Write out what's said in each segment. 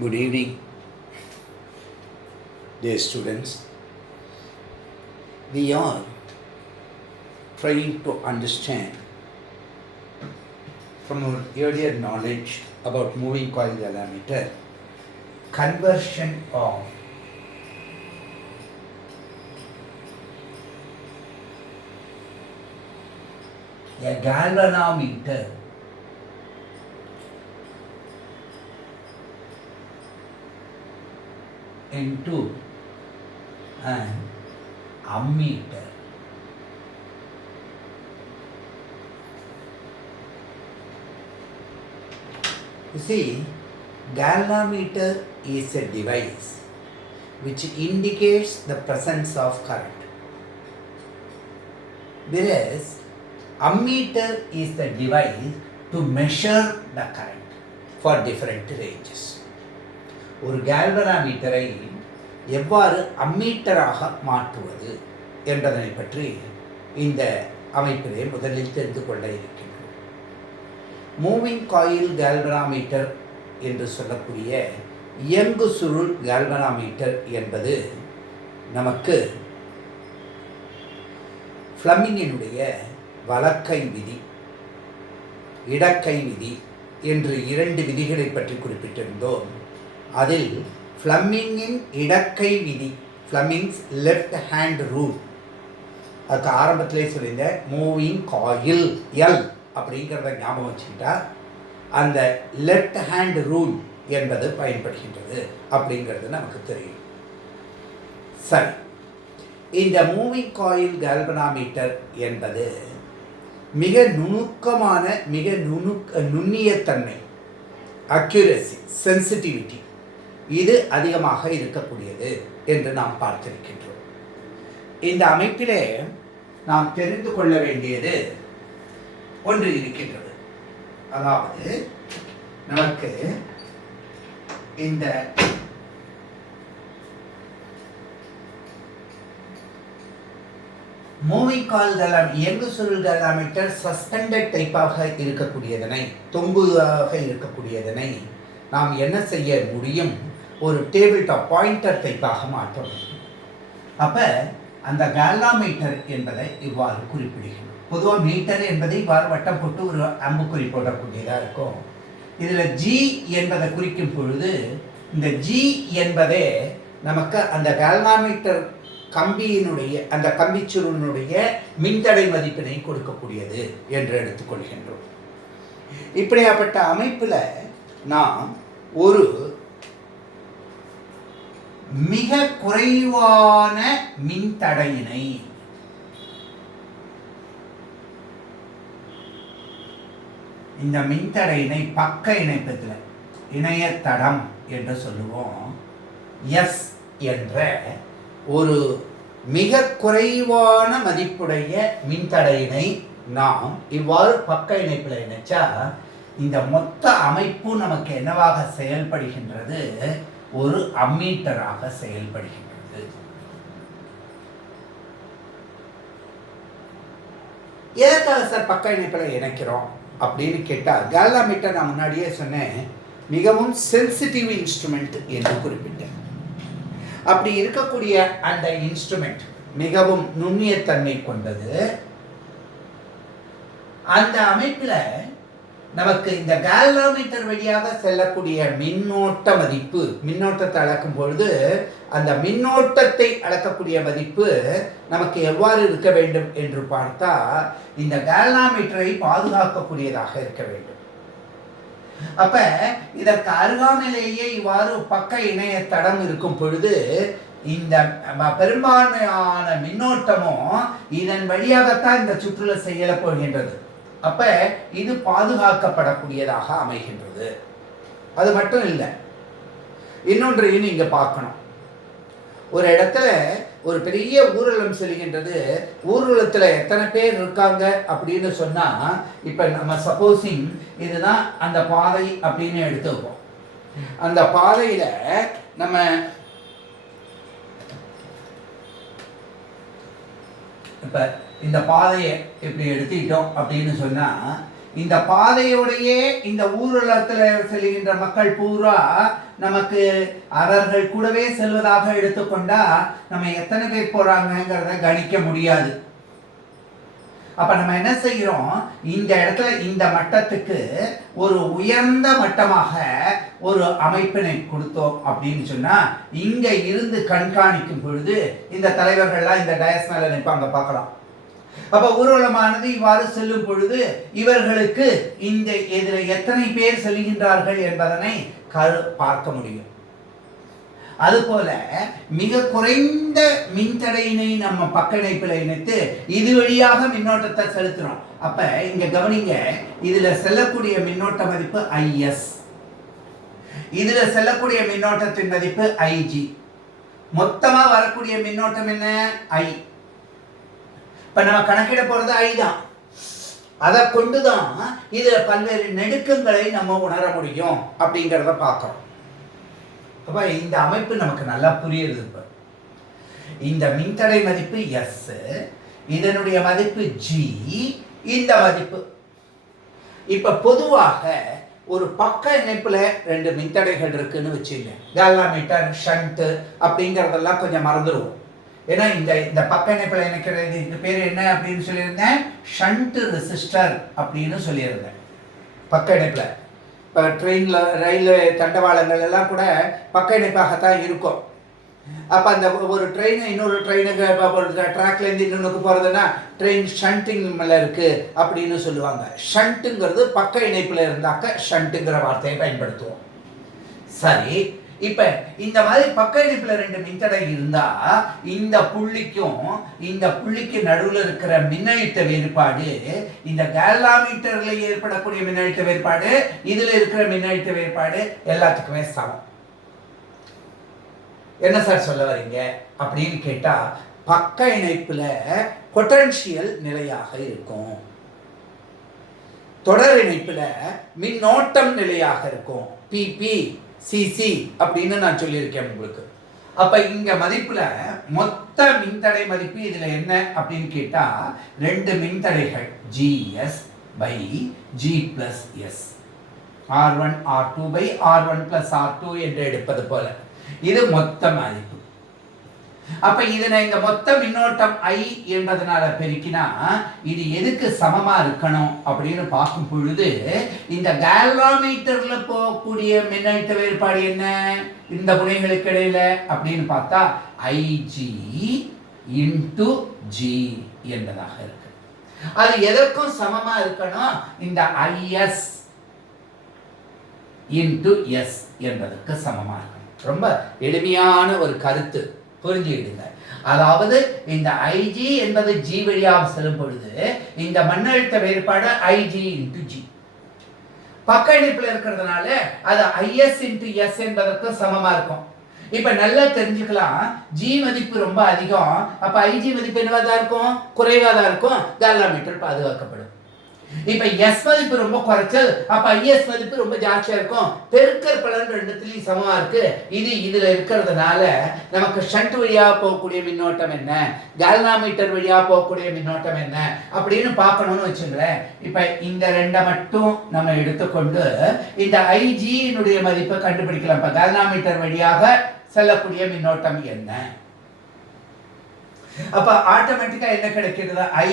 Good evening, dear students. We are trying to understand from our earlier knowledge about moving coil galvanometer, conversion of a galvanometer into an ammeter. You see, galvanometer is a device which indicates the presence of current, whereas ammeter is the device to measure the current for different ranges. ஒரு galvanometer-ஐ எவ்வாறு அம்மீட்டராக மாற்றுவது என்பதனை பற்றி இந்த அமைப்பிலே முதலில் தெரிந்து கொள்ள இருக்கின்றோம். மூவிங் காயில் galvanometer என்று சொல்லக்கூடிய இயங்கு சுருள் galvanometer என்பது நமக்கு ஃப்ளமிங்கினுடைய வலக்கை விதி, இடக்கை விதி என்று இரண்டு விதிகளை பற்றி குறிப்பிட்டிருந்தோம். அதில் ஃப்ளமிங்கின் இடக்கை விதி, ஃப்ளமிங்ஸ் லெஃப்ட் ஹேண்ட் ரூல், அதுக்கு ஆரம்பத்திலே சொல்லியிருந்த மூவிங் காயில் எல் அப்படிங்கிறத ஞாபகம் வச்சுக்கிட்டா அந்த லெஃப்ட் ஹேண்ட் ரூல் என்பது பயன்படுகின்றது அப்படிங்கிறது நமக்கு தெரியும். சரி, இந்த மூவிங் காயில் galvanometer என்பது மிக நுணுக்கமான, மிக நுண்ணியத்தன்மை, அக்யூரசி, சென்சிட்டிவிட்டி இது அதிகமாக இருக்கக்கூடியது என்று நாம் பார்த்திருக்கின்றோம். இந்த அமைப்பிலே நாம் தெரிந்து கொள்ள வேண்டியது ஒன்று இருக்கின்றது. அதாவது நமக்கு இந்த மூவிங் காயில் இயங்கு சுருள் galvanometer சஸ்பெண்டட் டைப்பாக இருக்கக்கூடியதனை, தொங்குதாக இருக்கக்கூடியதனை நாம் என்ன செய்ய முடியும்? ஒரு டேபிள் டாப் பாயிண்டர் டைப்பாக மாற்ற முடியும். அப்போ அந்த galvanometer என்பதை இவ்வாறு குறிப்பிடுகிறோம். பொதுவாக மீட்டர் என்பதை இவ்வாறு வட்டம் போட்டு ஒரு அம்புக்குறி போடக்கூடியதாக இருக்கும். இதில் ஜி என்பதை குறிக்கும் பொழுது இந்த ஜி என்பதே நமக்கு அந்த galvanometer கம்பியினுடைய, அந்த கம்பிச்சுருளினுடைய மின்தடை மதிப்பினை கொடுக்கக்கூடியது என்று எடுத்துக்கொள்கின்றோம். இப்படியாப்பட்ட அமைப்பில் நாம் ஒரு மிக குறைவான மின்தடையினை இந்த மின்தடையினை பக்க இணைப்பதில் இணையத்தடம் என்று சொல்லுவோம். எஸ் என்ற ஒரு மிக குறைவான மதிப்புடைய மின்தடையினை நாம் இவ்வாறு பக்க இணைப்பில் இணைச்சா இந்த மொத்த அமைப்பு நமக்கு என்னவாக செயல்படுகின்றது? ஒரு அம்மீட்டராக செயல்படுகின்றது. எதற்காக சார் பக்க இணைப்பில் இணைக்கிறோம் அப்படின்னு கேட்டால், galvanometer நான் முன்னாடியே சொன்னேன் மிகவும் சென்சிட்டிவ் இன்ஸ்ட்ருமெண்ட் என்று குறிப்பிட்டேன். அப்படி இருக்கக்கூடிய அந்த இன்ஸ்ட்ருமெண்ட் மிகவும் நுண்ணியத்தன்மை கொண்டது. அந்த அமைப்பில் நமக்கு இந்த galvanometer வழியாக செல்லக்கூடிய மின்னோட்ட மதிப்பு, மின்னோட்டத்தை அளக்கும் பொழுது அந்த மின்னோட்டத்தை அளக்கக்கூடிய மதிப்பு நமக்கு எவ்வாறு இருக்க வேண்டும் என்று பார்த்தா இந்த galvanometer-ஐ பாதுகாக்கக்கூடியதாக இருக்க வேண்டும். அப்ப இதற்கு அருகாமையிலேயே இவ்வாறு பக்க இணைய தடம் இருக்கும் பொழுது இந்த பெரும்பான்மையான மின்னோட்டமும் இதன் வழியாகத்தான் இந்த சுற்றுலா செயல போகின்றது. அப்ப இது பாதுகாக்கப்படக்கூடியதாக அமைகின்றது. அது மட்டும் இல்லை, இன்னொன்றையும் நீங்க பார்க்கணும். ஒரு இடத்துல ஒரு பெரிய ஊர்வலம் செல்கின்றது. ஊர்வலத்தில் எத்தனை பேர் இருக்காங்க அப்படின்னு சொன்னா, இப்ப நம்ம சப்போஸிங் இதுதான் அந்த பாதை அப்படின்னு எடுத்துப்போம். அந்த பாதையில நம்ம இப்ப இந்த பாதையை இப்படி எடுத்துக்கிட்டோம் அப்படின்னு சொன்னா இந்த பாதையோடையே இந்த ஊர்வலத்தில் செல்கின்ற மக்கள் பூரா நமக்கு அவர்கள் கூடவே செல்வதாக எடுத்துக்கொண்டா நம்ம எத்தனை பேர் போறாங்கிறத கணிக்க முடியாது. அப்ப நம்ம என்ன செய்யறோம், இந்த இடத்துல இந்த மட்டத்துக்கு ஒரு உயர்ந்த மட்டமாக ஒரு அமைப்பினை கொடுத்தோம் அப்படின்னு சொன்னா, இங்க இருந்து கண்காணிக்கும் பொழுது இந்த தலைவர்கள்லாம் இந்த டயஸ் மேல நிற்பாங்க பார்க்கலாம். அப்ப ஊர்வலமானது இவ்வாறு செல்லும் பொழுது இவர்களுக்கு இந்த இதுல எத்தனை பேர் செல்கின்றார்கள் என்பதனை பார்க்க முடியும். அதுபோல மிக குறைந்த மின்தடையினை நம்ம பக்க இணைப்பில் இணைத்து இது வழியாக மின்னோட்டத்தை செலுத்துறோம். அப்ப இங்க கவனிங்க, இதுல செல்லக்கூடிய மின்னோட்ட மதிப்பு IS, இதுல செல்லக்கூடிய மின்னோட்டத்தின் மதிப்பு IG, மொத்தமா வரக்கூடிய மின்னோட்டம் என்ன I. இப்ப நம்ம கணக்கிட போறது I தான். அதை கொண்டுதான் இதுல பல்வேறு நெடுக்கங்களை நம்ம உணர முடியும் அப்படிங்கிறத பார்க்கிறோம். அப்ப இந்த அமைப்பு நமக்கு நல்லா புரியுது. இப்ப இந்த மின்தடை மதிப்பு S, இதனுடைய மதிப்பு G, இந்த மதிப்பு. இப்ப பொதுவாக ஒரு பக்க இணைப்புல 2 மின்தடைகள் இருக்குன்னு வச்சுங்க, கால்வாமீட்டர், ஷண்ட் அப்படிங்கறதெல்லாம் கொஞ்சம் மறந்துடுவோம். ஏன்னா இந்த பக்க இணைப்புல இணைக்கிறது இந்த பேர் என்ன அப்படின்னு சொல்லியிருந்தேன், ஷண்ட் ரெசிஸ்டர் அப்படின்னு சொல்லியிருந்தேன். பக்க இணைப்புல இப்போ ட்ரெயினில், ரயில்வே தண்டவாளங்கள் எல்லாம் கூட பக்க இணைப்பாகத்தான் இருக்கும். அப்போ அந்த ஒரு ட்ரெயினை இன்னொரு ட்ரெயினுக்கு ஒரு ட்ராக்லேருந்து இன்னொன்றுக்கு போகிறதுனா ட்ரெயின் ஷண்டிங் மேலே இருக்குது அப்படின்னு சொல்லுவாங்க. ஷண்ட்டுங்கிறது பக்க இணைப்பில் இருந்தாக்க ஷண்ட்டுங்கிற வார்த்தையை பயன்படுத்துவோம். சரி, இப்போ இந்த மாதிரி பக்க இணைப்பில் 2 மின்தடை இருந்தால் இந்த புள்ளிக்கும் இந்த புள்ளிக்கு நடுவில் இருக்கிற மின்னழுத்த வேறுபாடு, இந்த கால்வாமீட்டரில் ஏற்படக்கூடிய மின்னழுத்த வேறுபாடு, இதில் இருக்கிற மின்னழுத்த வேறுபாடு எல்லாத்துக்குமே சமம். என்ன சார் சொல்ல வரீங்க அப்படின்னு கேட்டால், பக்க இணைப்பில் பொட்டன்ஷியல் நிலையாக இருக்கும், தொடர் இணைப்பில் மின்னோட்டம் நிலையாக இருக்கும், PP CC அப்படின்னு நான் சொல்லியிருக்கேன் உங்களுக்கு. அப்ப இங்க மதிப்புல மொத்த மின்தடை மதிப்பு இதுல என்ன அப்படின்னு கேட்டா, 2 மின்தடைகள் GS by G plus S, R1 R2 by R1 plus R2 என்று எடுப்பது போல இது மொத்த மதிப்பு. அப்ப இதனை இந்த மொத்த மின்னோட்டம் I என்பதனால பெருக்கினா இது எதுக்கு சமமா இருக்கணும் அப்படின்னு பார்க்கும் பொழுது, இந்த கால்வாமீட்டர்ல போகக்கூடிய மின்னழுத்த வேறுபாடு என்ன இந்த முனைகளுக்கு இடையில அப்படின்னு பார்த்தா IG into G என்பதாக இருக்கு. அது எதற்கும் சமமா இருக்கணும், இந்த IS into S என்பதற்கு சமமா இருக்கணும். ரொம்ப எளிமையான ஒரு கருத்து, புரிஞ்சுக்கிடுங்க. அதாவது இந்த IG என்பது G வழியாக செல்லும் பொழுது இந்த மின்னழுத்த வேறுபாடு IG into G பக்க இணைப்பில் இருக்கிறதுனால அது IS into S என்பதற்கு சமமா இருக்கும். இப்ப நல்லா தெரிஞ்சுக்கலாம், G மதிப்பு ரொம்ப அதிகம், அப்ப IG மதிப்பு என்னவா தான் இருக்கும், குறைவா தான் இருக்கும், கால்வாமீட்டர் பாதுகாக்கப்படும். இப்ப S மதிப்பு ரொம்ப குறைச்சல், அப்ப IS மதிப்பு ரொம்ப ஜாஸ்தியா இருக்கும். பெருக்கற் பலன் ரெண்டுத்துலயும் சமமா இருக்கு. இதுல இருக்கிறதுனால நமக்கு ஷண்ட் வழியா போகக்கூடிய மின்னோட்டம் என்ன, கால்வாமீட்டர் வழியா போகக்கூடிய மின்னோட்டம் என்ன அப்படின்னு பார்க்கணும்னு வச்சுங்களேன். இப்ப இந்த 2 மட்டும் நம்ம எடுத்துக்கொண்டு இந்த IG னுடைய மதிப்பை கண்டுபிடிக்கலாம். இப்ப கால்வாமீட்டர் வழியாக செல்லக்கூடிய மின்னோட்டம் என்ன, அப்ப ஆட்டோமேட்டிக்கா என்ன கிடைக்கிறது, I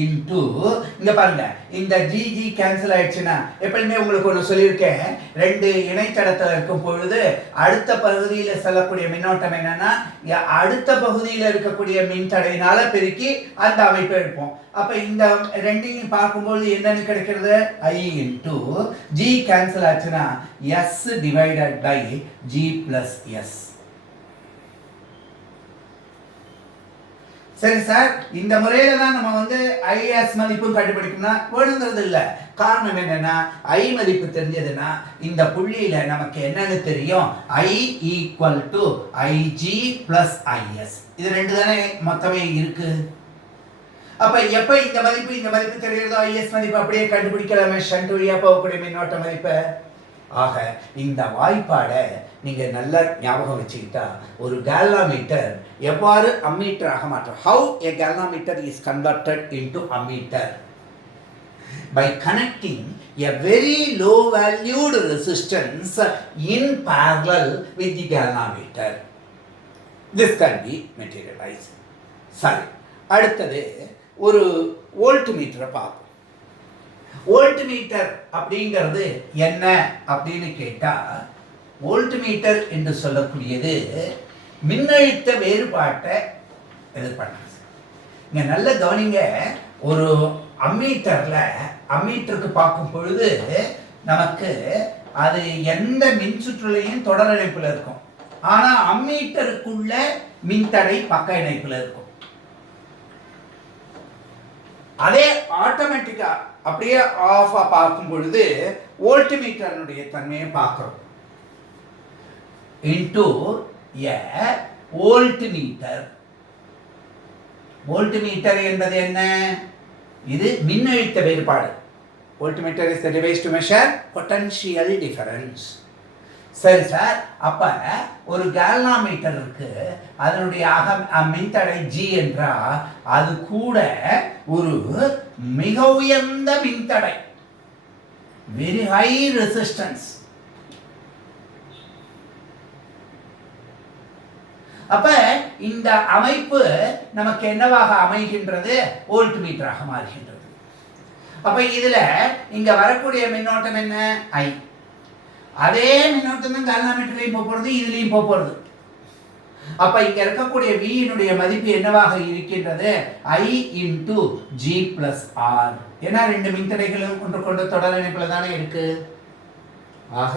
into, இங்க பாருங்க இந்த GG கேன்சல் ஆயிடுச்சுன்னா, எப்பவுமே உங்களுக்கு ஒன்று சொல்லியிருக்கேன், 2 இணைத்தடத்தில் இருக்கும் பொழுது அடுத்த பகுதியில் செல்லக்கூடிய மின்னோட்டம் என்னன்னா அடுத்த பகுதியில் இருக்கக்கூடிய மின்தடையினால பெருக்கி அந்த அமைப்பை எடுப்போம். அப்ப இந்த 2ஐயும் பார்க்கும்போது என்னன்னு கிடைக்கிறது, I into G கேன்சல் ஆச்சுன்னா S divided by G plus S. சரி சார், இந்த முறையில தான் நம்ம IS மதிப்பு கண்டுபிடிக்கணும்னா வேணுங்கிறது இல்லை. காரணம் என்னன்னா, I மதிப்பு தெரிஞ்சதுன்னா இந்த புள்ளியில நமக்கு என்னன்னு தெரியும், I equal to IG plus IS. இது 2 தானே மொத்தமே இருக்கு. அப்ப எப்ப இந்த மதிப்பு தெரியுதோ IS மதிப்பு அப்படியே கண்டுபிடிக்கலாமே ஷண்ட் வழியா போகக்கூடிய மின்னோட்ட மதிப்பு. ஆக இந்த வாய்ப்பாடை நீங்க நல்லா ஞாபகம் வச்சுக்கிட்டா, ஒரு கால்வாமீட்டர் எவ்வாறு அம்மீட்டராக மாற்றும், how a galvanometer is converted into ammeter. by connecting a very low valued resistance in parallel with the galvanometer. This can be materialized. சரி, அடுத்தது ஒரு வோல்ட்மீட்டரை பார்ப்போம். வோல்ட்மீட்டர் அப்படிங்கிறது என்ன அப்படின்னு கேட்டால், வோல்ட்மீட்டர் என்று சொல்லக்கூடியது மின்னழுத்த வேறுபாட்டை இது பண்ணாது. இங்கே நல்ல கவனிங்க, ஒரு அம்மீட்டருக்கு பார்க்கும் பொழுது நமக்கு அது எந்த மின்சுற்றுலையும் தொடர் இணைப்பில் இருக்கும். ஆனால் அம்மீட்டருக்குள்ள மின்தடை பக்க இணைப்பில் இருக்கும். அதே ஆட்டோமேட்டிக்கா அப்படியே ஆஃபா பார்க்கும் பொழுது வோல்ட்மீட்டருடைய தன்மையை பார்க்கிறோம். Into a voltmeter. வோல்ட்மீட்டர் என்பது என்ன? இது மின்னழுத்த வேறுபாடு. Voltmeter is the device to measure potential difference. சரி சார், அப்ப ஒரு கேல்வானோமீட்டர் இருக்கு, அதனுடைய மின்தடை G என்றால் அது கூட ஒரு மிக உயர்ந்த மின்தடை, வெரி ஹை ரெசிஸ்டன்ஸ். அப்ப இந்த அமைப்பு நமக்கு என்னவாக அமைகின்றது? வோல்ட்மீட்டராக மாறுகின்றது. அப்ப இதுல இங்க வரக்கூடிய மின்னோட்டம் என்ன? I. அதே மின்னோட்டம் தான் கேல்வானோமீட்டர்லையும் போகிறது, இதுலையும் போகிறது. அப்ப இங்க இருக்கக்கூடிய V இனுடைய மதிப்பு என்னவாக இருக்கின்றது? I into G plus R. ஏன்னா ரெண்டு மின்தடைகளும் ஒன்று கொண்டு தொடர் இணைப்புல தானே இருக்கு. ஆக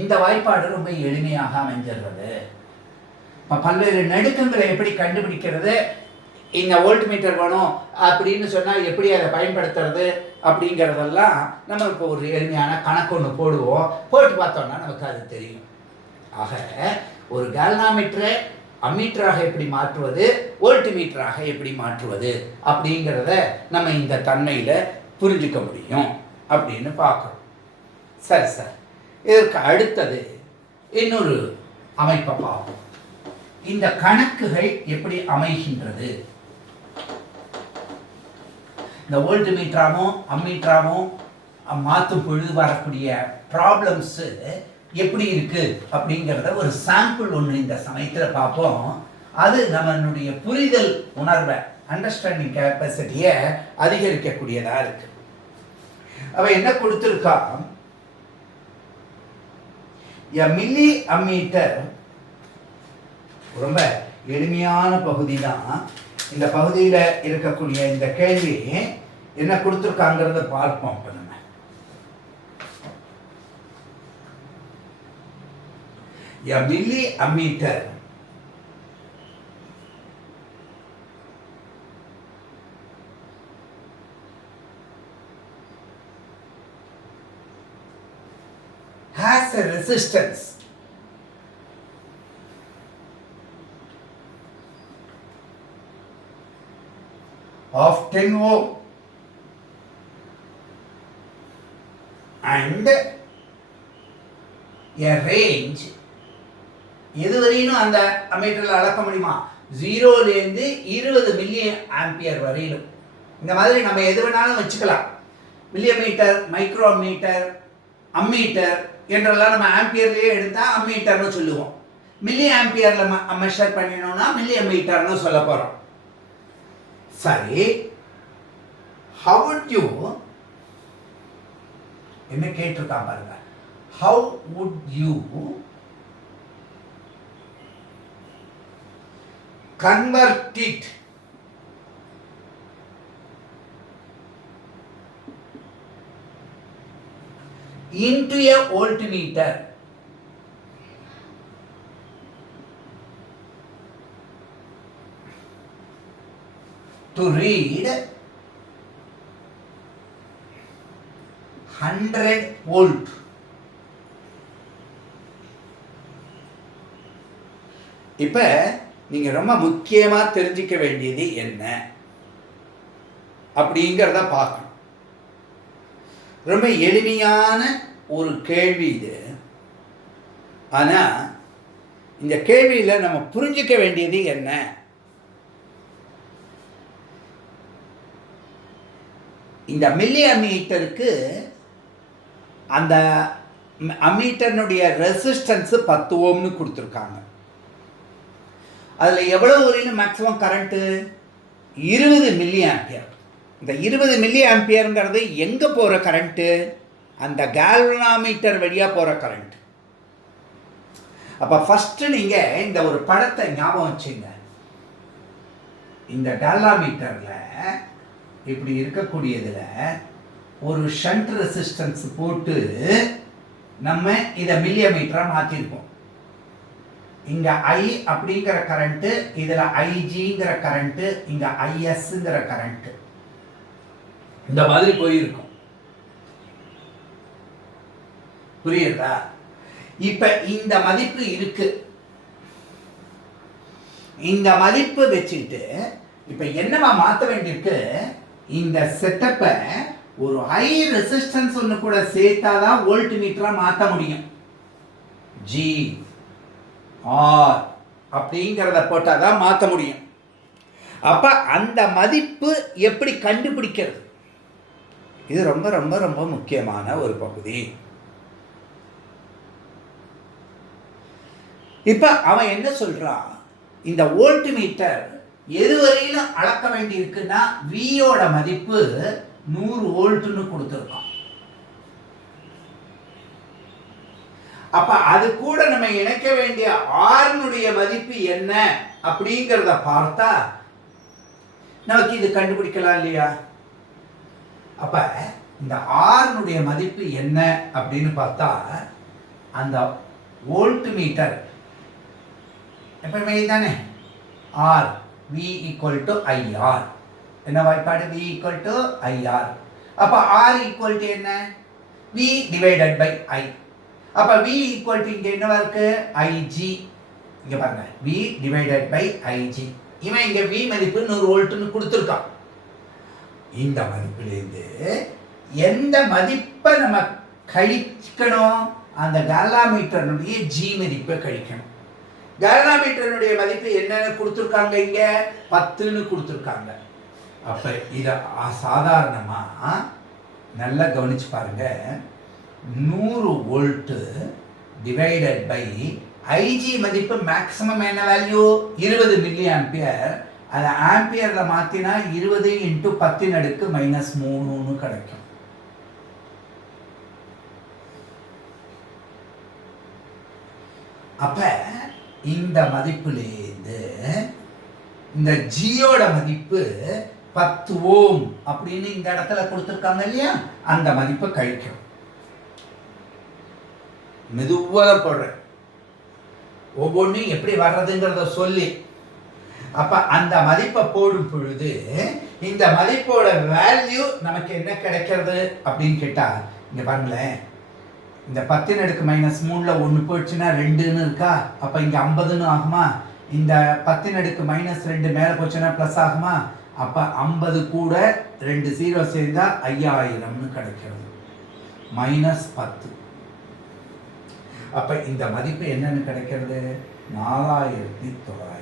இந்த வாய்ப்பாடு ரொம்ப எளிமையாக அமைஞ்சிருது. பல்வேறு நடுக்கங்களை எப்படி கண்டுபிடிக்கிறது, இந்த வோல்ட்மீட்டர் வேணும் அப்படின்னு சொன்னால் எப்படி அதை பயன்படுத்துறது அப்படிங்கிறதெல்லாம் நம்ம இப்போ ஒரு எளிமையான கணக்கு ஒன்று போடுவோம். போட்டு பார்த்தோம்னா நமக்கு அது தெரியும். ஆக ஒரு கேல்வானோமீட்டரை அம்மீட்டராக எப்படி மாற்றுவது, வோல்ட்மீட்டராக எப்படி மாற்றுவது அப்படிங்கிறத நம்ம இந்த தன்மையில் புரிஞ்சுக்க முடியும் அப்படின்னு பார்க்குறோம். சரி சார், இதற்கு அடுத்தது இன்னொரு அமைப்பை பார்ப்போம். இந்த கணக்குகள் எப்படி அமைகின்றது, இந்த வோல்ட்மீட்டராமோ அம்மீட்டராமோ மாற்றும் பொழுது வரக்கூடிய ப்ராப்ளம்ஸ் எப்படி இருக்கு அப்படிங்கிறத ஒரு சாம்பிள் ஒன்று இந்த சமயத்தில் பார்ப்போம். அது நம்மளுடைய புரிதல் உணர்வை, அண்டர்ஸ்டாண்டிங் கெப்பாசிட்டியை அதிகரிக்கக்கூடியதாக இருக்கு. அவ என்ன கொடுத்துருக்கா? மில்லி அம்மீட்டர் ரொம்ப எளிமையான பகுதி தான். இந்த பகுதியில் இருக்கக்கூடிய இந்த கேள்வி என்ன கொடுத்துருக்காங்கிறத பார்ப்போம். இப்போ நம்ம milli ammeter has a resistance of 10 ohm and a range. எதுவரையும் அந்த அம்மீட்டரில் அளக்க முடியுமா? 0லேருந்து 20 மில்லி ஆம்பியர் வரையிலும். இந்த மாதிரி நம்ம எது வேணாலும் வச்சுக்கலாம். மில்லிமீட்டர், மைக்ரோமீட்டர், அம்மீட்டர் என்றெல்லாம் நம்ம ஆம்பியர்லேயே எடுத்தால் அம்மீட்டர்னு சொல்லுவோம். மில்லி ஆம்பியரில் மெஷர் பண்ணினோம்னா மில்லி அம்மீட்டர்னு சொல்ல போகிறோம். சரி, how would you, என்ன கேட்டிருக்கான் பாருங்க, how would you convert it into a voltmeter to read 100 volt. இப்போ நீங்கள் ரொம்ப முக்கியமாக தெரிஞ்சிக்க வேண்டியது என்ன அப்படிங்கிறத பார்க்கணும். ரொம்ப எளிமையான ஒரு கேள்வி இது. ஆனால் இந்த கேள்வியில் நம்ம புரிஞ்சிக்க வேண்டியது என்ன? இந்த மில்லி அம்மீட்டருக்கு அந்த அம்மீட்டர்னுடைய ரெசிஸ்டன்ஸு 10 ஓம்னு கொடுத்துருக்காங்க. அதில் எவ்வளோ வரையிலும் மேக்ஸிமம் கரண்ட்டு 20 மில்லி ஆம்பியர். இந்த 20 மில்லி ஆம்பியருங்கிறது எங்கே போகிற கரண்ட்டு? அந்த கேல்வனாமீட்டர் வழியாக போகிற கரண்ட். அப்போ ஃபஸ்ட்டு நீங்கள் இந்த ஒரு படத்தை ஞாபகம் வச்சுங்க. இந்த கேல்வனாமீட்டரில் இப்படி இருக்கக்கூடியதில் ஒரு ஷண்ட் ரெசிஸ்டன்ஸ் போட்டு நம்ம இதை மில்லி மீட்டராக மாற்றிருக்கோம். இங்கே ஐ அப்படிங்கிற கரண்ட்டு, இதில் ஐஜிங்கிற கரண்ட்டு, இங்கே ஐஎஸ்ங்கிற கரண்ட்டு இந்த மாதிரி போயிருக்கும். புரியுதா? இப்ப இந்த மதிப்பு இருக்கு. இந்த மதிப்பு வச்சுக்கிட்டு இப்ப என்னவா மாற்ற வேண்டியிருக்கு? இந்த செட்டப்பை ஒரு ஹை ரெசிஸ்டன்ஸ் ஒன்று கூட சேர்த்தாதான் வோல்ட் மீட்டரா மாற்ற முடியும். ஜி ஆர் அப்படிங்கிறத போட்டாதான் மாற்ற முடியும். அப்ப அந்த மதிப்பு எப்படி கண்டுபிடிக்கிறது? இது ரொம்ப ரொம்ப ரொம்ப முக்கியமான ஒரு பகுதி. இப்ப அவன் என்ன சொல்றான்? இந்த வோல்ட் மீட்டர் எதுவரையிலும் அளக்க வேண்டி இருக்குன்னா வியோட மதிப்பு 100 வோல்ட்னு கொடுத்துருக்கான். அப்ப அது கூட நம்ம இணைக்க வேண்டிய ஆர்னுடைய மதிப்பு என்ன அப்படிங்கிறத பார்த்தா நமக்கு இது கண்டுபிடிக்கலாம் இல்லையா? அப்ப இந்த ஆர்னுடைய மதிப்பு என்ன அப்படின்னு பார்த்தா அந்த வோல்ட் மீட்டர் எப்பவுமே தானே R V equal to IR. என்ன வாய்ப்பாடு? V equal to IR. அப்ப ஆர் ஈக்குவல் டு என்ன? V divided by I. அப்ப வி ஈக்குவல் டு இங்க என்னவா இருக்கு? ஐஜி. இங்க பாருங்க, வி டிவைடட் பை ஐஜி. இவன் இங்க வி மதிப்பு 100 வோல்ட்னு கொடுத்துருக்கான். இந்த மதிப்பிலிருந்து எந்த மதிப்பை நம்ம கழிக்கணும்? அந்த கேல்வனாமீட்டருடைய ஜி மதிப்பை கழிக்கணும். கேல்வனாமீட்டருடைய மதிப்பு என்னன்னு கொடுத்துருக்காங்க? இங்க 10ன்னு கொடுத்துருக்காங்க. அப்ப இத சாதாரணமா நல்லா கவனிச்சு பாருங்க. 100 வோல்ட் டிவைடட் பை ஐஜி மதிப்பு மேக்ஸிமம் என்ன வேல்யூ? 20 milli ampere. அதை ஆம்பியர்ல மாத்தினா 20 × 10⁻³ கிடைக்கும். அப்ப இந்த மதிப்புலேருந்து இந்த ஜியோட மதிப்பு 10 ஓம் அப்படின்னு இந்த இடத்துல கொடுத்துருக்காங்க இல்லையா? அந்த மதிப்பை கழிக்கும். மெதுவாக போடுறேன், ஒவ்வொன்றும் எப்படி வர்றதுங்கிறத சொல்லி. அப்ப அந்த மதிப்பை போடும் பொழுது இந்த மதிப்போட வேல்யூ நமக்கு என்ன கிடைக்கிறது அப்படின்னு கேட்டா, இங்க பாருங்களேன், இந்த 10⁻³ 1 போயிடுச்சுன்னா 2ன்னு இருக்கா? அப்ப இங்க 50ன்னு ஆகுமா? இந்த 10⁻² மேல போச்சுன்னா பிளஸ் ஆகுமா? அப்ப 50 கூட 2 0 சேர்ந்தா 5000ன்னு கிடைக்கிறது. -10. அப்ப இந்த மதிப்பு என்னன்னு கிடைக்கிறது? 4900.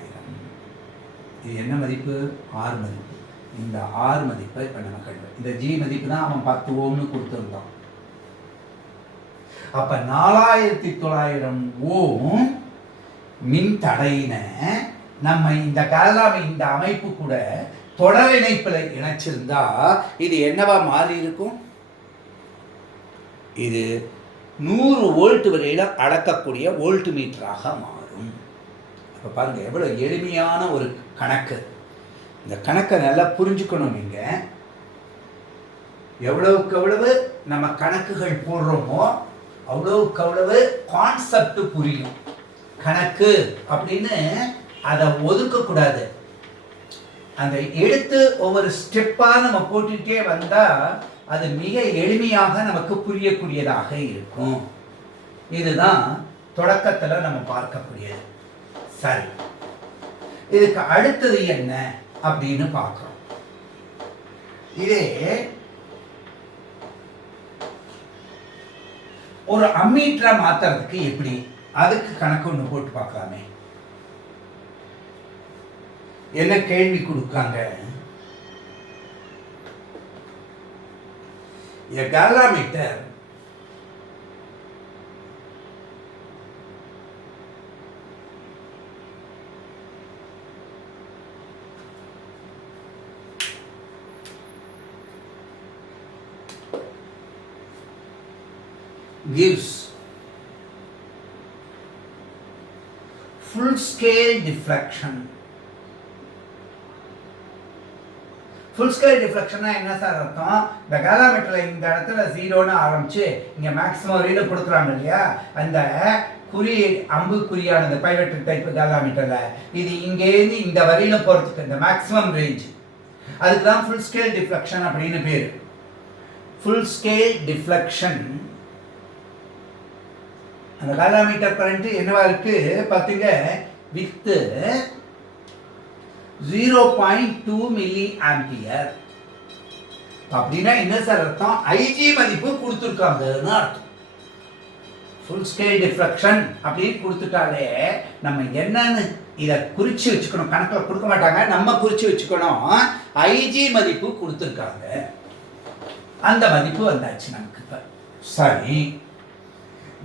இது என்ன மதிப்பு? ஆர் மதிப்பு. இந்த ஆர் மதிப்பை இப்ப நம்ம கண்டுபிடிப்போம். இந்த ஜி மதிப்பு தான் அவன் 10 ஓம்னு கொடுத்துருந்தான். அப்ப 4900 ஓம் மின் தடையின நம்ம இந்த இந்த அமைப்பு கூட தொடர் இணைப்பில் இணைச்சிருந்தா இது என்னவா மாறி இருக்கும்? இது 100 வோல்ட் வரையில அளக்கக்கூடிய வோல்ட் மீட்டராக மாறும். அப்ப பாருங்க எவ்வளவு எளிமையான ஒரு கணக்கு. இந்த கணக்கை நல்லா புரிஞ்சுக்கணும். நீங்க எவ்வளவுக்கு எவ்வளவு நம்ம கணக்குகள் போடுறோமோ அவ்வளவுக்கு அவ்வளவு கான்செப்ட் புரியும். கணக்கு அப்படின்னு அதை ஒதுக்கக்கூடாது. அந்த எடுத்து ஒவ்வொரு ஸ்டெப்பா நம்ம போட்டுட்டே வந்தா அது மிக எளிமையாக நமக்கு புரியக்கூடியதாக இருக்கும். இதுதான் தொடக்கத்துல நம்ம பார்க்கக்கூடியது. சரி, இதுக்கு அடுத்தது என்ன அப்படின்னு பார்க்கிறோம். இதே ஒரு அம்மீட்டரை மாத்துறதுக்கு எப்படி, அதுக்கு கணக்கு ஒன்று போட்டு பார்க்கலாமே. என்ன கேள்வி கொடுக்காங்க? A galvanometer gives full scale diffraction. Full scale டிஃப்ளெக்ஷன்னா என்ன சார் அர்த்தம்? இந்த காலோமீட்டரில் இந்த இடத்துல 0ன்னு ஆரம்பிச்சு இங்கே மேக்ஸிமம் வரையிலும் கொடுக்குறாங்க இல்லையா, அந்த குறி அம்புக்குறியானது பைவட் டைப் காலோமீட்டரில் இது இங்கேருந்து இந்த வரையிலும் போகிறதுக்கு இந்த மேக்ஸிமம் ரேஞ்ச், அதுக்கு தான் ஃபுல் ஸ்கேல் டிஃப்ளெக்ஷன் அப்படின்னு பேர். ஃபுல் ஸ்கேல் டிஃப்ளெக்ஷன் அந்த காலோமீட்டர் கரண்ட் என்னவா இருக்கு பார்த்தீங்க, வித்து 0.2 மில்லி ஆம்பியர். அப்படின்னா என்ன சார் அர்த்தம்? ஐஜி மதிப்பு கொடுத்துருக்காங்கன்னு அர்த்தம். ஃபுல் ஸ்கேல் டிஃப்ளெக்ஷன் அப்படின்னு கொடுத்துட்டாலே நம்ம என்னன்னு இதை குறித்து வச்சுக்கணும். கணக்கில் கொடுக்க மாட்டாங்க, நம்ம குறித்து வச்சுக்கணும். ஐஜி மதிப்பு கொடுத்துருக்காங்க, அந்த மதிப்பு வந்தாச்சு நமக்கு. இப்போ சரி,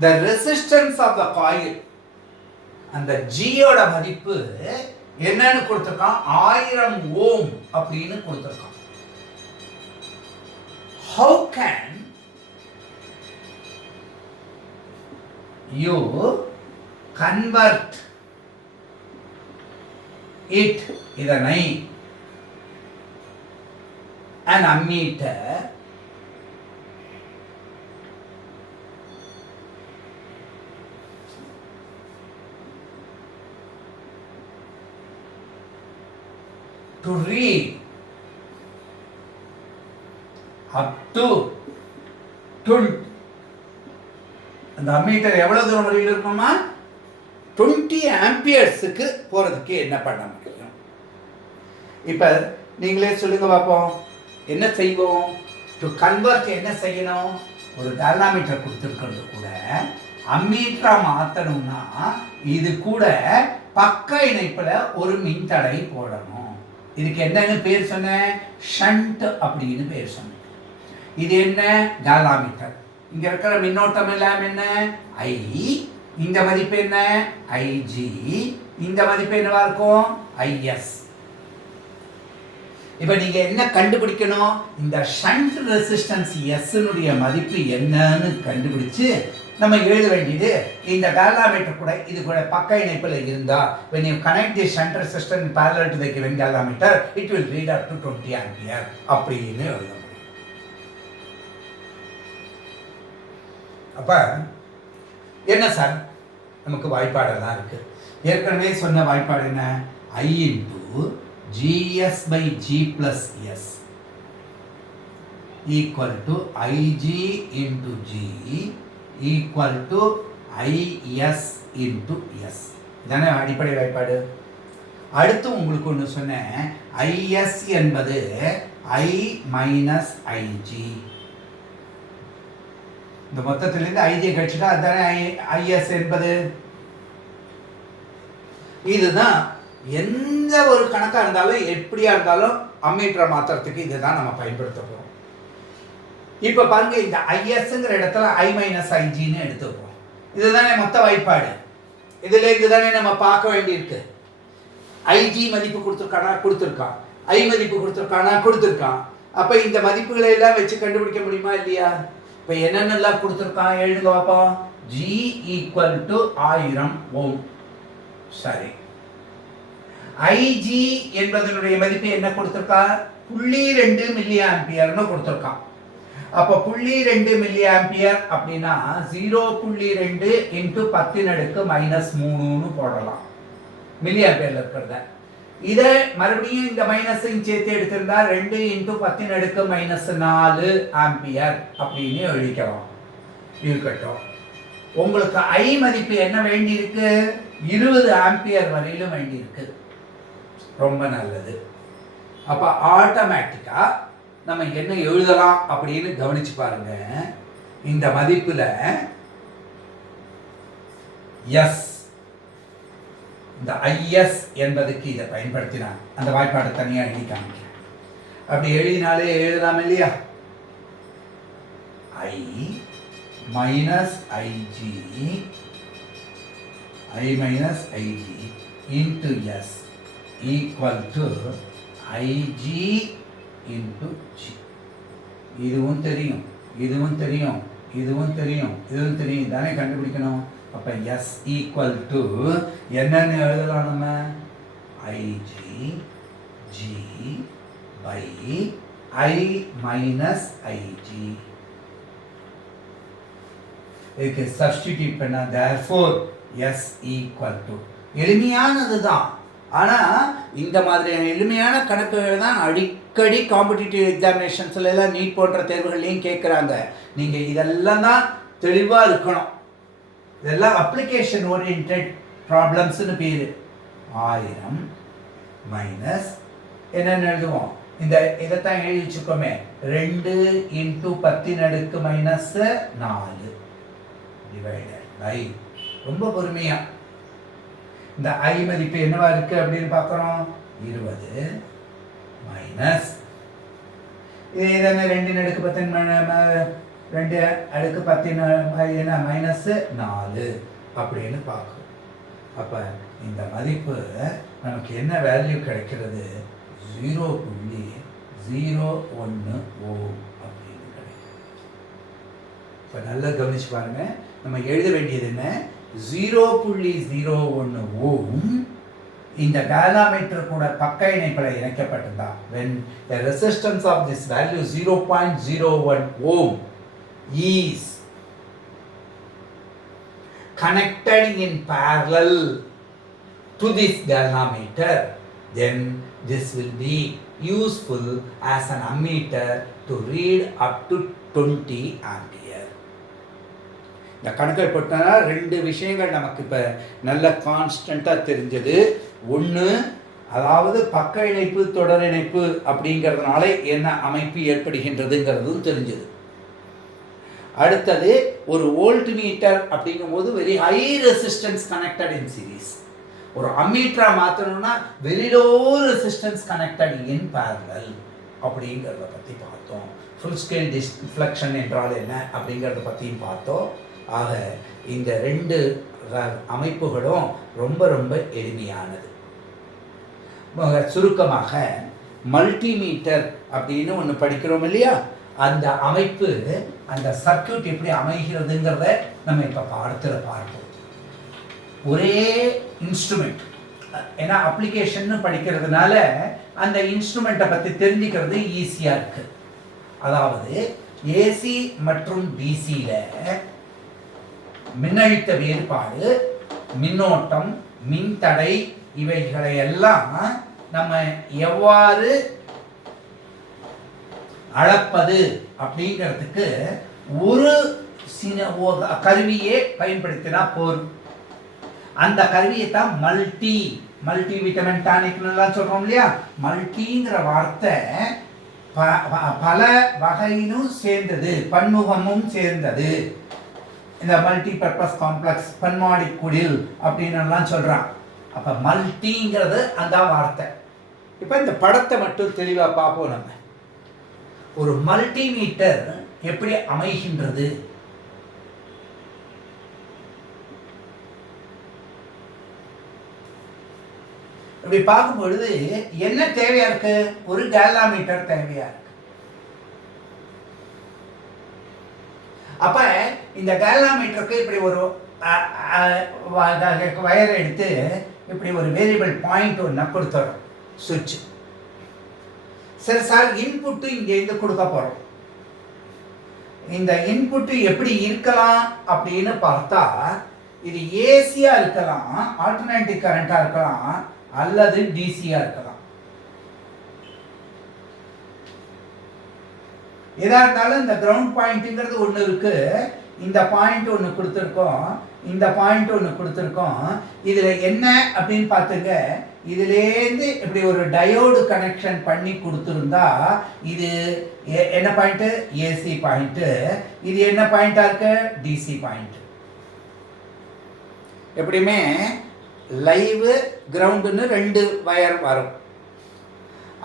the resistance of the coil, அந்த ஜியோட மதிப்பு என்னன்னு கொடுத்துருக்கான்? 1000 ஓம் அப்படின்னு கொடுத்துருக்கான். How can you convert it, இதனை an ammeter to read up to 20. அந்த அம்மீட்டர் எவ்வளவு தூரம் வரையில் இருக்குமா? 20 ஆம்பியர்ஸுக்கு போறதுக்கு என்ன பண்ண முடியும்? இப்ப நீங்களே சொல்லுங்க பார்ப்போம், என்ன செய்வோம்? டு கன்வெர்ட் என்ன செய்யணும்? ஒரு காலோமீட்டர் கொடுத்துருக்கிறது கூட அம்மீட்டரா மாத்தணும்னா இது கூட பக்க இணைப்புல ஒரு மின்தடை போடணும். இதுக்கு என்னன்னு பேர் சொன்னேன்? ஷண்ட் அப்படின்னு பேர் சொன்னேன். இது என்ன? காலோமீட்டர். இங்க இருக்கிற மின்னோட்டம் எல்லாம் என்ன? ஐ. இந்த மதிப்பு என்ன? ஐஜி. இந்த மதிப்பு என்னவா இருக்கும்? ஐஎஸ். இப்ப நீங்க என்ன கண்டுபிடிக்கணும்? இந்த ஷண்ட் ரெசிஸ்டன்ஸ் எஸ்னுடைய மதிப்பு என்னன்னு கண்டுபிடிச்சு நம்ம எழுத வேண்டியது, இந்த காலோமீட்டர் கூட இது கூட பக்க இணைப்பில் இருந்தா when you connect the shunt resistor parallel to the given galvanometer it will read up to 20 ampere அப்படின்னு எழுத முடியும். அப்ப என்ன சார் நமக்கு வாய்ப்பாடெல்லாம் இருக்கு. ஏற்கனவே சொன்ன வாய்ப்பாடு என்ன? I into GS by G plus S equal to IG into G equal to IS into S. இதானே அடிப்படை வாய்ப்பாடு. அடுத்து உங்களுக்கு ஒன்று சொன்னேன், IS என்பது I minus IG. இந்த மொத்தத்திலிருந்து ஐஜியை கழிச்சுட்டா அதுதானே IS என்பது. இதுதான் எந்த ஒரு கணக்காக இருந்தாலும் எப்படியா இருந்தாலும் அம்மீட்டரை மாற்றுறதுக்கு இதுதான் நம்ம பயன்படுத்த போகிறோம். இப்போ பாருங்க, இந்த ஐஎஸ்ங்கிற இடத்துல I மைனஸ் ஐஜின்னு எடுத்துப்போம். இதுதானே மொத்த வாய்ப்பாடு. இதுல இதுதானே நம்ம பார்க்க வேண்டியிருக்கு. ஐஜி மதிப்பு கொடுத்துருக்கான், ஐ மதிப்பு கொடுத்துருக்கான். அப்ப இந்த மதிப்புகளை எல்லாம் வச்சு கண்டுபிடிக்க முடியுமா இல்லையா? இப்ப என்னென்னலாம் கொடுத்துருக்கான் எழுதுங்க பார்ப்போம். G ஈக்குவல் டு 1000 ஓம். சரி, ஐஜி என்பதனுடைய மதிப்பு என்ன கொடுத்துருக்கான்? 0.2 மில்லி ஆம்பியர்னு கொடுத்துருக்கான். அப்ப 0.2 மில்லி ஆம்பியர் அப்படின்னா 0.2 இன்டு 10⁻³ போடலாம் மில்லி ஆம்பியர்ல இருக்கிறத. இதை மறுபடியும் இந்த மைனஸையும் சேர்த்து எடுத்திருந்தா 2 இன்டு 10⁻⁴ ஆம்பியர் அப்படின்னு எழுதிக்கலாம். இருக்கட்டும், உங்களுக்கு ஐ மதிப்பு என்ன வேண்டி இருக்கு? 20 ஆம்பியர் வரையிலும் வேண்டி இருக்கு. ரொம்ப நல்லது. அப்ப ஆட்டோமேட்டிக்கா நம்ம என்ன எழுதலாம் அப்படின்னு கவனிச்சு பாருங்க. இந்த மதிப்புல எஸ், இந்த ஐஎஸ் என்பதுக்கு இதை பயன்படுத்தினான். அந்த வாய்ப்பாடு தனியாக எழுதி காமிக்கிறேன். அப்படி எழுதினாலே எழுதலாம் இல்லையா? minus IG I minus IG into S equal to IG into G. இதுவும் தெரியும், இதுவும் தெரியும், இதுவும் தெரியும், இதுவும் தெரியும், தானே கண்டுபிடிக்கணும். அப்ப S equal to என்னன்னு எழுதலாம் நம்ம? IG G by I minus IG. இதுக்கு சப்ஸ்டிடியூட் பண்ணா therefore S equal to. எளிமையானது தான். ஆனால் இந்த மாதிரியான எளிமையான கணக்குகள் தான் அடிக்கடி காம்படிட்டிவ் எக்ஸாமினேஷன்ஸ்ல எல்லாம் நீட் போன்ற தேர்வுகள்லையும் கேட்குறாங்க. நீங்கள் இதெல்லாம் தான் தெளிவாக இருக்கணும். இதெல்லாம் அப்ளிகேஷன் ஓரியன்ட் ப்ராப்ளம்ஸ்னு பேர். 1000 மைனஸ் என்னென்னு எழுதுவோம்? இதைத்தான் எழுதி வச்சுக்கோமே, 2 இன்ட்டு 10 மைனஸ் 4 டிவைடட் பை. ரொம்ப பொறுமையா இந்த ஐ மதிப்பு என்னவா இருக்கு அப்படின்னு பார்க்குறோம். 20 மைனஸ் இது என்ன 2 அடுக்கு 10 என்ன மைனஸ் 4 அப்படின்னு பார்க்குறோம். அப்போ இந்த மதிப்பு நமக்கு என்ன வேல்யூ கிடைக்கிறது? 0.01 ஓம் அப்படின்னு கிடைக்கும். இப்போ நல்லா கவனிச்சு பாருங்க, நம்ம எழுத வேண்டியது என்ன? 0.01 ஓம் இந்த கால்வாமீட்டர் கூட பக்க இணைப்பில் இணைக்கப்பட்டதா when the resistance of this value 0.01 ohm is connected in parallel to this galvanometer, then this will be useful as an ammeter to read up to 20 ampere. இந்த கணக்கை போட்டோம்னா 2 விஷயங்கள் நமக்கு இப்போ நல்ல கான்ஸ்டண்ட்டாக தெரிஞ்சது. ஒன்று, அதாவது பக்க இணைப்பு தொடர் இணைப்பு அப்படிங்கிறதுனால என்ன அமைப்பு ஏற்படுகின்றதுங்கிறதும் தெரிஞ்சது. அடுத்தது, ஒரு வோல்ட் மீட்டர் அப்படிங்கும்போது very high resistance connected in series. ஒரு அம்மீட்டரா மாற்றணும்னா very low resistance connected in parallel அப்படிங்கிறத பற்றி பார்த்தோம். ஃபுல் ஸ்கேல் டிஃப்ளெக்ஷன் என்றால் என்ன அப்படிங்கிறத பற்றியும் பார்த்தோம். ஆக இந்த 2 அமைப்புகளும் ரொம்ப ரொம்ப எளிமையானது. சுருக்கமாக மல்டிமீட்டர் அப்படின்னு ஒன்று படிக்கிறோம் இல்லையா, அந்த அமைப்பு, அந்த சர்க்யூட் எப்படி அமைகிறதுங்கிறத நம்ம இப்போ பாடத்தில் பார்ப்போம். ஒரே இன்ஸ்ட்ருமெண்ட், ஏன்னா அப்ளிகேஷன் படிக்கிறதுனால அந்த இன்ஸ்ட்ருமெண்ட்டை பற்றி தெரிஞ்சுக்கிறது ஈஸியாக இருக்குது. அதாவது ஏசி மற்றும் டிசியில் மின்னழுத்த வேறுபாடு, மின்னோட்டம், மின்தடை இவைகளை எல்லாம் நம்ம எவ்வாறு அளப்பது அப்படிங்கிறதுக்கு ஒரு கருவியே பயன்படுத்தினா போதும். அந்த கருவியை தான் மல்டி விட்டமின் டானிக்லாம் சொல்றோம் இல்லையா. மல்டிங்கிற வார்த்தை பல வகையினும் சேர்ந்தது, பன்முகமும் சேர்ந்தது. இந்த மல்டி பர்பஸ் காம்ப்ளெக்ஸ், பன்மாடி குடில் அப்படின்னு சொல்றான். அப்ப மல்டிங்கிறது அந்த வார்த்தை. இப்ப இந்த படத்தை மட்டும் தெளிவா பார்ப்போம். நம்ம ஒரு மல்டிமீட்டர் எப்படி அமைகின்றது? இப்படி பார்க்கும் பொழுது என்ன தேவையா இருக்கு? ஒரு கால்வாமீட்டர் தேவையா இருக்கு. அப்ப இந்த கால்வாமீட்டருக்கு இப்படி ஒரு வயர் எடுத்து இப்படி ஒரு வேரியபிள் பாயிண்ட் ஒன்று கொடுத்துறோம், சுவிட்ச். சரி சார், இன்புட்டு இங்கேருந்து கொடுக்க போறோம். இந்த இன்புட்டு எப்படி இருக்கலாம் அப்படின்னு பார்த்தா, இது ஏசியா இருக்கலாம், ஆல்டர்னேட்டிவ் கரண்டா இருக்கலாம், அல்லது டிசியா இருக்கலாம். எதா இருந்தாலும் இந்த கிரவுண்ட் பாயிண்ட்ங்கிறது ஒன்று இருக்கு, இந்த பாயிண்ட் ஒன்று கொடுத்துருக்கோம், இந்த பாயிண்ட் ஒன்று கொடுத்துருக்கோம். இதில் என்ன அப்படின்னு பார்த்துங்க, இதுலேருந்து இப்படி ஒரு டயோடு கனெக்ஷன் பண்ணி கொடுத்துருந்தா இது என்ன பாயிண்ட்டு? AC point. இது என்ன பாயிண்டா இருக்கு? DC point. எப்படியுமே லைவ் கிரவுண்டுன்னு 2 வயர் வரும்.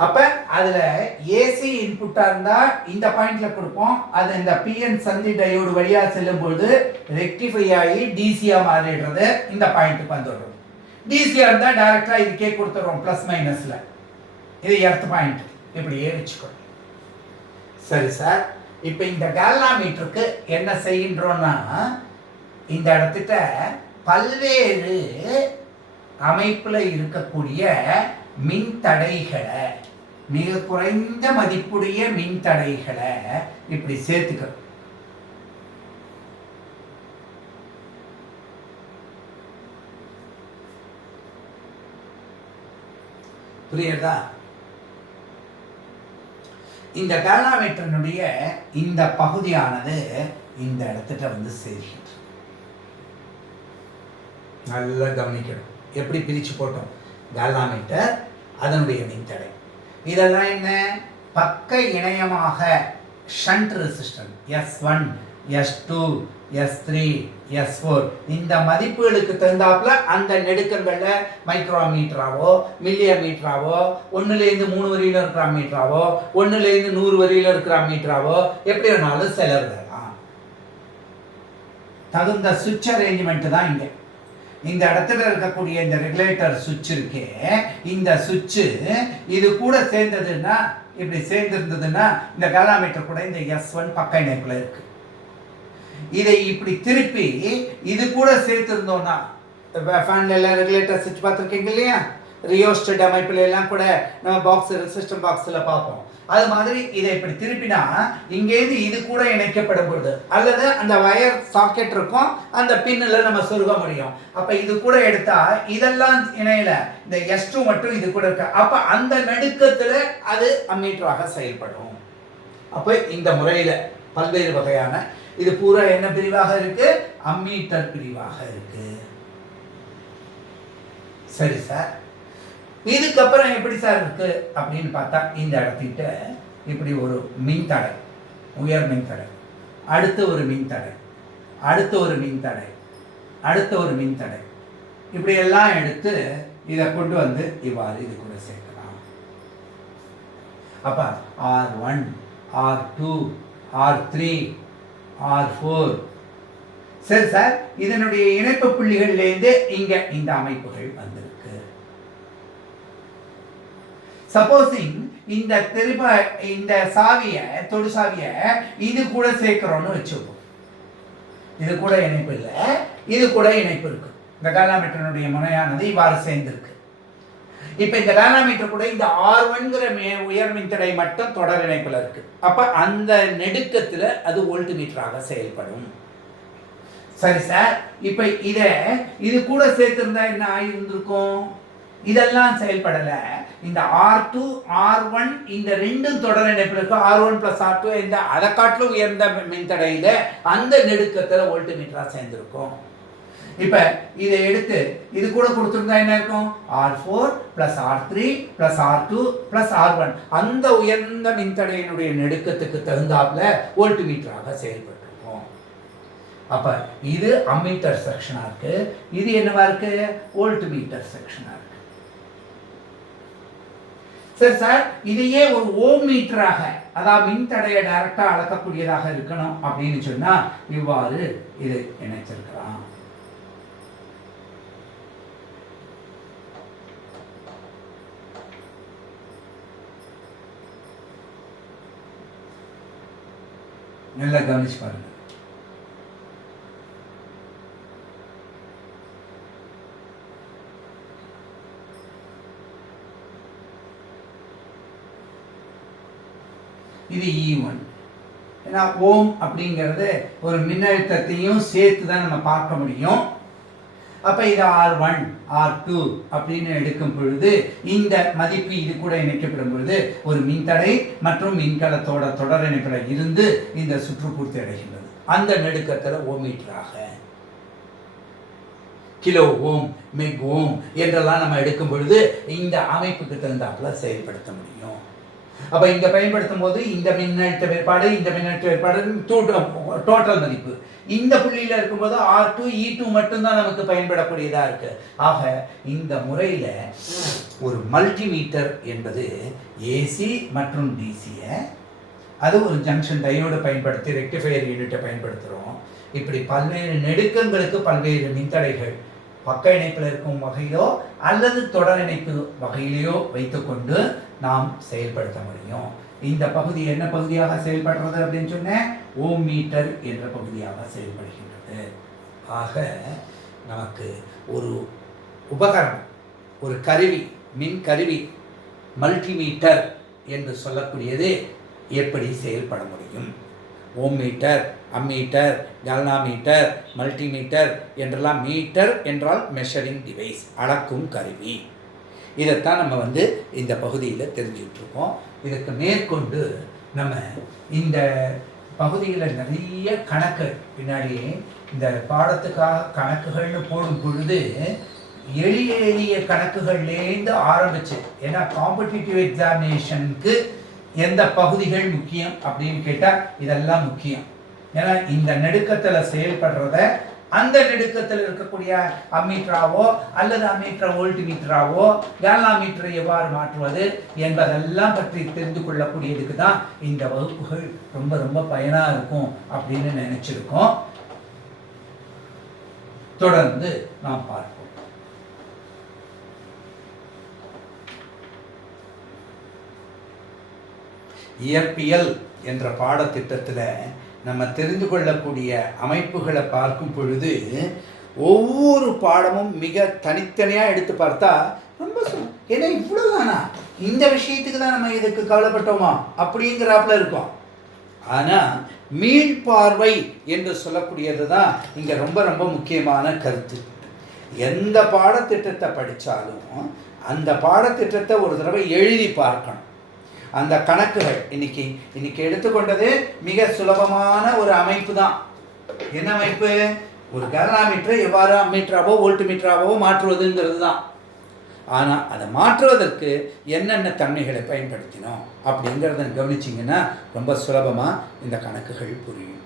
அப்போ அதில் ஏசி இன்புட்டாக இருந்தால் இந்த பாயிண்டில் கொடுப்போம். அது இந்த பிஎன் சந்தி டயோடு வழியாக செல்லும் பொழுது ரெக்டிஃபை ஆகி டிசியாக மாறிடுறது, இந்த பாயிண்ட்டுக்கு வந்துடுறோம். டிசியாக இருந்தால் டைரெக்டாக இதுக்கே கொடுத்துட்றோம் ப்ளஸ் மைனஸில். இது எர்த் பாயிண்ட் இப்படியே வச்சுக்கணும். சரி சார், இப்போ இந்த கால்வாமீட்டருக்கு என்ன செய்கின்றோன்னா, இந்த இடத்துட்ட பல்வேறு அமைப்பில் இருக்கக்கூடிய மின்தடைகளை, மிக குறைந்த மதிப்புடைய மின்தடைகளை இப்படி சேர்த்துக்கணும். புரியுதா? இந்த கால்வாமீட்டரினுடைய இந்த பகுதியானது இந்த இடத்துட்ட வந்து சேர்க்கின்றது. நல்லா கவனிக்கணும். எப்படி பிரித்து போட்டோம்? கால்வாமீட்டர், அதனுடைய மின்தடை, இதெல்லாம் என்ன? பக்க இணையமாக shunt resistance S1, S2, S3, S4 இந்த மதிப்புகளுக்கு தகுந்தாப்புல அந்த நெடுக்கங்களில் மைக்ரோமீட்டராவோ மில்லியமீட்டராவோ 1லேருந்து 3 வரையில் இருக்கிற மீட்டராவோ 1லேருந்து 100 வரையில் இருக்கிற மீட்டராவோ எப்படி வேணாலும் செலவிடலாம். தகுந்த சுவிட்ச் அரேஞ்ச்மெண்ட் தான் இங்கே. இந்த இடத்துல இருக்கக்கூடிய இந்த ரெகுலேட்டர் சுவிட்ச் இருக்கே, இந்த சுவிட்சு இது கூட சேர்ந்ததுன்னா, இப்படி சேர்ந்திருந்ததுன்னா இந்த கால்வாமீட்டர் கூட இந்த S1 பக்க இணைப்புல இருக்கு. இதை இப்படி திருப்பி இது கூட சேர்த்திருந்தோம்னா, ஃபேன்ல எல்லாம் ரெகுலேட்டர் சுவிட்ச் பார்த்துருக்கீங்க இல்லையா? ரியோஸ்டட் அமைப்புல எல்லாம் கூட நம்ம பாக்ஸ் சிஸ்டம் பாக்ஸில் பார்ப்போம். அது மாதிரி இதை இப்படி திருப்பினா இங்கேருந்து இது கூட இணைக்கப்படும் பொழுது, அல்லது அந்த வயர் சாக்கெட் இருக்கும், அந்த பின்னில் நம்ம சொருக முடியும். அப்போ இது கூட எடுத்தா இதெல்லாம் இணையில, இந்த S2 மட்டும் இது கூட இருக்கு. அப்போ அந்த நடுக்கத்தில் அது அம்மீட்டராக செயல்படும். அப்போ இந்த முறையில் பல்வேறு வகையான, இது பூரா என்ன பிரிவாக இருக்கு? அம்மீட்டர் பிரிவாக இருக்கு. சரி சார், இதுக்கப்புறம் எப்படி சார் இருக்கு அப்படின்னு பார்த்தா, இந்த இடத்திட்ட இப்படி ஒரு மின்தடை, உயர் மின்தடை, அடுத்த ஒரு மின்தடை, அடுத்த ஒரு மின்தடை, அடுத்த ஒரு மின்தடை, இப்படி எல்லாம் எடுத்து இதை கொண்டு வந்து இவ்வாறு இது கூட சேர்க்கலாம். அப்ப R1, R2, R3, R4. சரி சார், இதனுடைய இணைப்பு புள்ளிகள்லேருந்து இங்க இந்த அமைப்புகள் வந்திருக்கு. சப்போசிங் இந்த இந்த சாவியை, தொடு சாவியை இது கூட சேர்க்கிறோம்னு வச்சுப்போம். இது கூட இணைப்பு இல்லை, இது கூட இணைப்பு இருக்கு. இந்த கால்வாமீட்டருடைய முனையானது இவ்வாறு சேர்ந்திருக்கு. இப்ப இந்த கால்வாமீட்டர் கூட இந்த R1ங்கிற உயர் மின்தடை மட்டும் தொடர் இணைப்புல இருக்கு. அப்ப அந்த நெடுக்கத்துல அது வோல்ட் மீட்டராக செயல்படும். சரி சார், இப்ப இது கூட சேர்த்திருந்தா என்ன ஆயிருந்திருக்கும்? இதெல்லாம் செயல்படல. இந்த R2, R1 இந்த ரெண்டும் தொடர் இணைப்புல இருக்கு. R1 + R2 இந்த அதை காட்டிலும் உயர்ந்த மின்தடையில அந்த நெடுக்கத்துல வோல்ட் மீட்டரா சேர்ந்திருக்கும். இப்ப இதை எடுத்து இது கூட கொடுத்திருந்தா என்ன இருக்கும்? R4 + R3 + R2 + R1 அந்த உயர்ந்த மின்தடையினுடைய நெடுக்கத்துக்கு தகுந்தாப்புல வோல்ட் மீட்டராக செயல்பட்டிருக்கும். அப்ப இது அம்மீட்டர் செக்ஷனா இருக்கு, இது என்னவா இருக்கு? வோல்ட் மீட்டர் செக்ஷனா இருக்கு. சரி சார், இதையே ஒரு ஓம் மீட்டராக, அதாவது மின்தடையை டைரக்டா அளக்கக்கூடியதாக இருக்கணும் அப்படின்னு சொன்னா இவ்வாறு இது இணைச்சிருக்கலாம். நல்லா கவனிச்சு பாருங்க. இது E1. ஏன்னா ஓம் அப்படிங்கிறது ஒரு மின்னழுத்தத்தையும் சேர்த்து தான் நம்ம பார்க்க முடியும். அப்ப இது R1, R2 அப்படின்னு எடுக்கும் பொழுது இந்த மதிப்பு இது கூட இணைக்கப்படும் பொழுது ஒரு மின்தடை மற்றும் மின்கலத்தோட தொடர் இணைப்பில் இருந்து இந்த சுற்று பூர்த்தி அடைகின்றது. அந்த நெடுக்கத்தில் ஓமீட்டராக கிலோ ஓம், மெக் ஓம் என்றெல்லாம் நம்ம எடுக்கும் பொழுது இந்த அமைப்புக்கு தகுந்தாப்புல செயல்படுத்த முடியும். அப்ப இங்க பயன்படுத்தும் போது இந்த மின்னழுத்த வேறுபாடு, இந்த மின்னழுத்த வேறுபாடு டோட்டல் மதிப்பு, இந்த புள்ளியில் இருக்கும்போது R2 E2 மட்டும்தான் நமக்கு பயன்படக்கூடியதாக இருக்கு. ஆக இந்த முறையில் ஒரு மல்டிமீட்டர் என்பது ஏசி மற்றும் டிசியை அது ஒரு ஜங்ஷன் டையோடு பயன்படுத்தி ரெக்டிஃபையர் யூனிட்டை பயன்படுத்துகிறோம். இப்படி பல்வேறு நெடுக்கங்களுக்கு பல்வேறு மின்தடைகள் பக்க இணைப்பில் இருக்கும் வகையிலோ அல்லது தொடர் இணைப்பு வகையிலையோ வைத்துக்கொண்டு நாம் செயல்படுத்த முடியும். இந்த பகுதி என்ன பகுதியாக செயல்படுறது அப்படின்னு சொன்ன ஓம் மீட்டர் என்ற பகுதியாக செயல்படுகின்றது. ஆக நமக்கு ஒரு உபகரணம், ஒரு கருவி, மின் கருவி மல்டிமீட்டர் என்று சொல்லக்கூடியது எப்படி செயல்பட முடியும். ஓம் மீட்டர், அம்மீட்டர், கல்னாமீட்டர், மல்டிமீட்டர் என்றெல்லாம், மீட்டர் என்றால் மெஷரிங் டிவைஸ், அளக்கும் கருவி. இதைத்தான் நம்ம இந்த பகுதியில் தெரிஞ்சுக்கிட்டு இருக்கோம். இதுக்கு மேற்கொண்டு நம்ம இந்த பகுதியில் நிறைய கணக்கு பின்னாடி இந்த பாடத்துக்காக கணக்குகள்னு போடும் பொழுது எளிய எளிய கணக்குகள்லேருந்து ஆரம்பிச்சு, ஏன்னா காம்படிட்டிவ் எக்ஸாமினேஷனுக்கு எந்த பகுதிகள் முக்கியம் அப்படின்னு கேட்டால் இதெல்லாம் முக்கியம். ஏன்னா இந்த நெடுக்கத்தில் செயல்படுறத அந்த நெடுக்கத்தில் இருக்கக்கூடிய அம்மீட்டராவோ அல்லது அம்மீட்டர் வோல்ட்மீட்டராவோ கேல்வாமீட்டரை எவ்வாறு மாற்றுவது என்பதெல்லாம் பற்றி தெரிந்து கொள்ளக்கூடியதுக்கு தான் இந்த வகுப்புகள் ரொம்ப ரொம்ப பயனாக இருக்கும் அப்படின்னு நினைச்சிருக்கோம். தொடர்ந்து நாம் பார்ப்போம். இயற்பியல் என்ற பாடத்திட்டத்தில் நம்ம தெரிந்து கொள்ளக்கூடிய அமைப்புகளை பார்க்கும் பொழுது ஒவ்வொரு பாடமும் மிக தனித்தனியாக எடுத்து பார்த்தா ரொம்ப ஏன்னா இவ்வளோதானா, இந்த விஷயத்துக்கு தான் நம்ம இதுக்கு கவலைப்பட்டோமா அப்படிங்கிறாப்புல இருக்கும். ஆனால் மீள்பார்வை என்று சொல்லக்கூடியது தான் இங்கே ரொம்ப ரொம்ப முக்கியமான கருத்து. எந்த பாடத்திட்டத்தை படித்தாலும் அந்த பாடத்திட்டத்தை ஒரு தடவை எழுதி பார்க்கணும். அந்த கணக்குகள் இன்னைக்கு எடுத்துக்கொண்டது மிக சுலபமான ஒரு அமைப்பு தான். என்ன அமைப்பு? ஒரு கேல்வாமீட்டரை எவ்வாறு அம்மீட்டராவோ வோல்ட்மீட்டராவோ மாற்றுவதுங்கிறது தான். ஆனால் அதை மாற்றுவதற்கு என்னென்ன தன்மைகளை பயன்படுத்தினோம் அப்படிங்கிறத கவனிச்சிங்கன்னா ரொம்ப சுலபமாக இந்த கணக்குகள் புரியும்.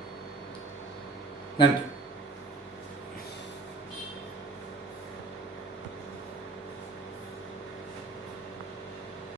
நன்றி.